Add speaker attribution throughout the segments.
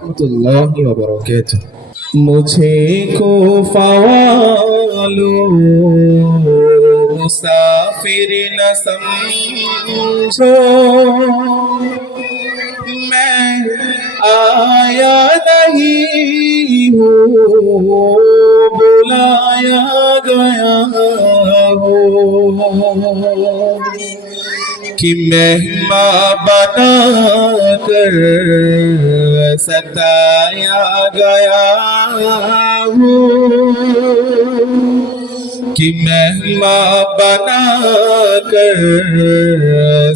Speaker 1: रहमतुल्लाहि व मुझे को फवालो मुसाफिर न समझो मैं आया नहीं हूँ बुलाया गया हो कि मैं बना कर सताया गया कि महिमा बना कर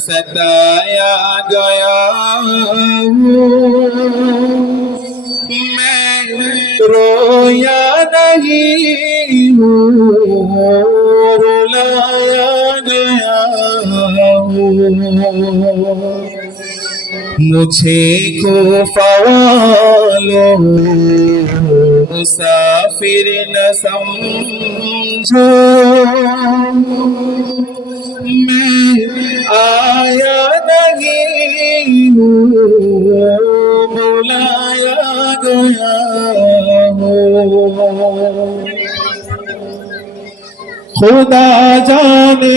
Speaker 1: सताया गया मैं रोया नहीं रुलाया गया مجھے کو فوالو مسافر न समझो میں आया नहीं ہوں गया گیا ہوں خدا جانے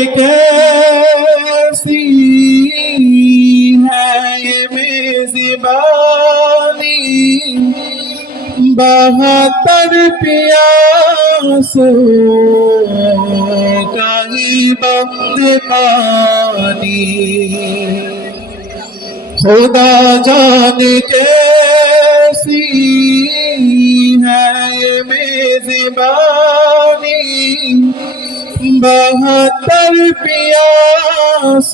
Speaker 1: महातर बहतर पियासीं बंद पानी खुदा जान कै मेज़ पानी बहतर पियस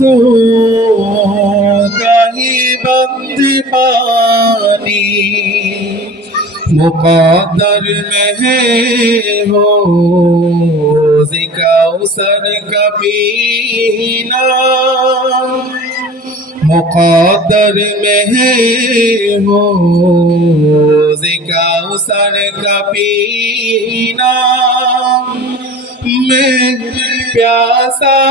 Speaker 1: मुखादर में ہے कीना मुखा दर में हो सर پیاسا मैं प्यासा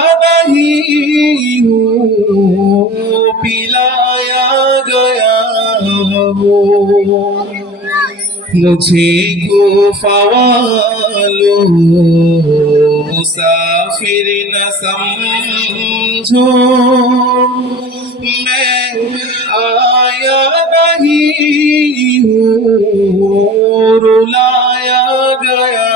Speaker 1: پلایا گیا ہوں Lutiku fawalu Musafirin samtu Men aya nahi Rulaya gaya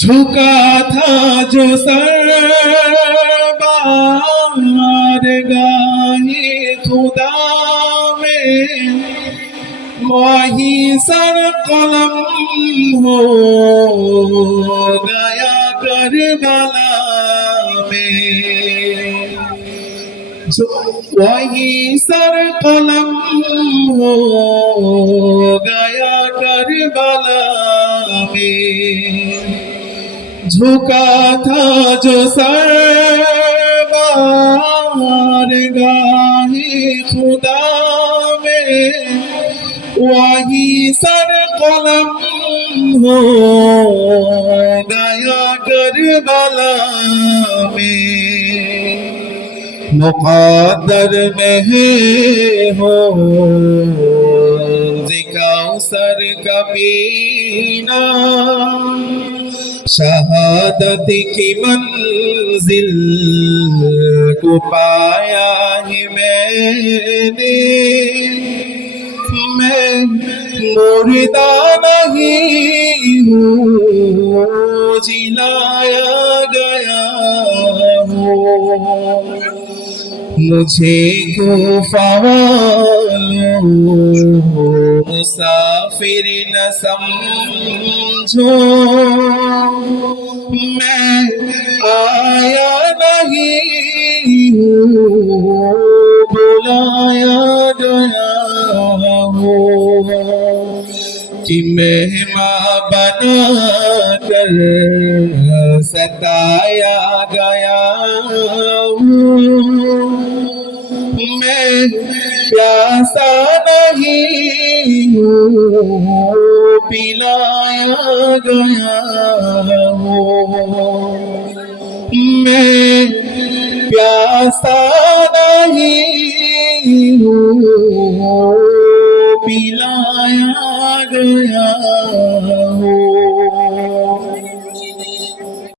Speaker 1: Jhuka tha jo sarba Mar gani Mahi সর কলম হো গয়া কর মাহি সর কলম হো গয়া কর ঝুকা থা যো সর میں ہے ہو ذکاؤ سر کا پینا शहादत की मंजिल को पाया ही मैंने मैं मुर्दा तो नहीं हूँ जिलाया गया हूँ मुझे गुफा फवा मुसाफिर न समझो मैं आया नहीं बुलाया गया हो कि मेहमा बना कर सताया गया हूँ मैं प्यासा नहीं हो पिलाया गाया हो में